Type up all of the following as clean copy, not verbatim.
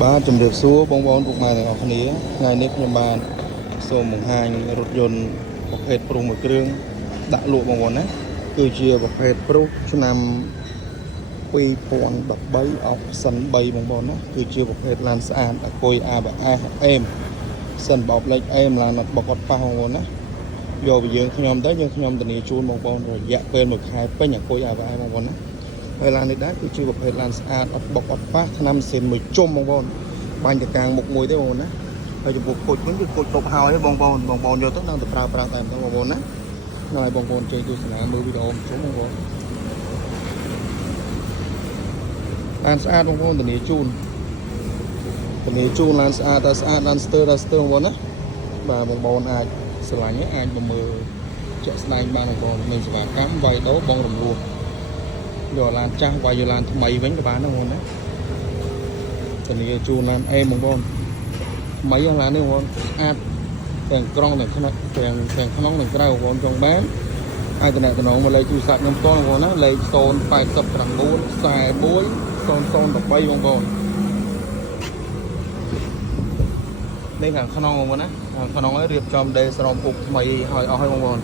បាទជំរាបសួរបងប្អូនពុកម៉ែទាំងអស់គ្នាថ្ងៃនេះខ្ញុំបានសូមបង្ហាញរថយន្តប្រភេទព្រុសមួយគ្រឿងដាក់លក់បងប្អូនណាគឺជាប្រភេទព្រុសឆ្នាំ2013 Option 3បងប្អូនណាគឺជាប្រភេទឡានស្អាតអគុយអាបអេសអេមសិនបោកលេខអេមឡានអត់បុកអត់ប៉ះបងប្អូនណាយកពីយើងខ្ញុំទៅយើងខ្ញុំធានាជូនបងប្អូនរយៈពេល1ខែពេញអគុយអាបអេសបងប្អូនណាហើយឡាននេះដែរគឺជាប្រភេទឡានស្អាតអត់បុកអត់ប៉ះថ្នាំម៉ាស៊ីនមួយជុំបងប្អូនបាញ់ទៅកាងមុខមួយទេបងប្អូនណាហើយចំពោះគុជវិញគឺគុជគ្រប់ហើយបងប្អូនយកទៅដល់ទៅប្រើប្រាស់តែម្ដងបងប្អូនណាហើយបងប្អូនជួយទស្សនាមើលវីដេអូជុំបងប្អូនឡានស្អាតបងប្អូនធានាជូនឡានស្អាតតែស្អាតឡានស្ទើរបងប្អូនណាបាទបងប្អូនអាចស្រឡាញ់អាចមកមើលជាក់ស្ដែងបានបងប្អូនមានសេវាកម្មវាយដោបងរំលោះយកឡានចាស់វាយយកឡានថ្មីវិញក៏បានដែរបងប្អូនណាធានាជូនឡានអេមបងប្អូនថ្មីឡាននេះបងប្អូនស្អាតទាំងក្រុងទាំងក្នុងទាំងក្នុងទាំងក្រៅបងប្អូនចង់បានអាចតំណងមកលេខទូរស័ព្ទខ្ញុំផ្ទាល់បងប្អូនណាលេខ089 41 0013បងប្អូននេះខាងក្នុងបងប្អូនណាខាងក្នុងហើយរៀបចំដេស្រោមពុកថ្មីហើយអស់ហើយបងប្អូន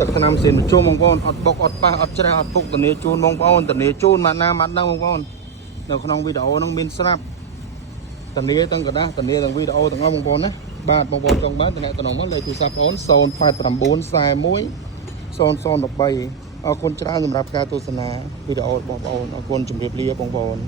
ទឹកថ្នាំសៀនជុំបងប្អូនអត់បុកអត់ប៉ះអត់ច្រេះអត់ពុកធានាជូនបងប្អូនធានាជូនម៉ាត់ណាម៉ាត់ដឹងបងប្អូននៅក្នុងវីដេអូហ្នឹងមានស្រាប់ធានាទាំងกระดาษធានាទាំងវីដេអូទាំងអស់បងប្អូនណាបាទបងប្អូនចង់បានតំណមកលេខទូរស័ព្ទបងប្អូន089 41 0013អរគុណច្រើនសម្រាប់ការទស្សនាវីដេអូរបស់បងប្អូនអរគុណជម្រាបលាបងប្អូន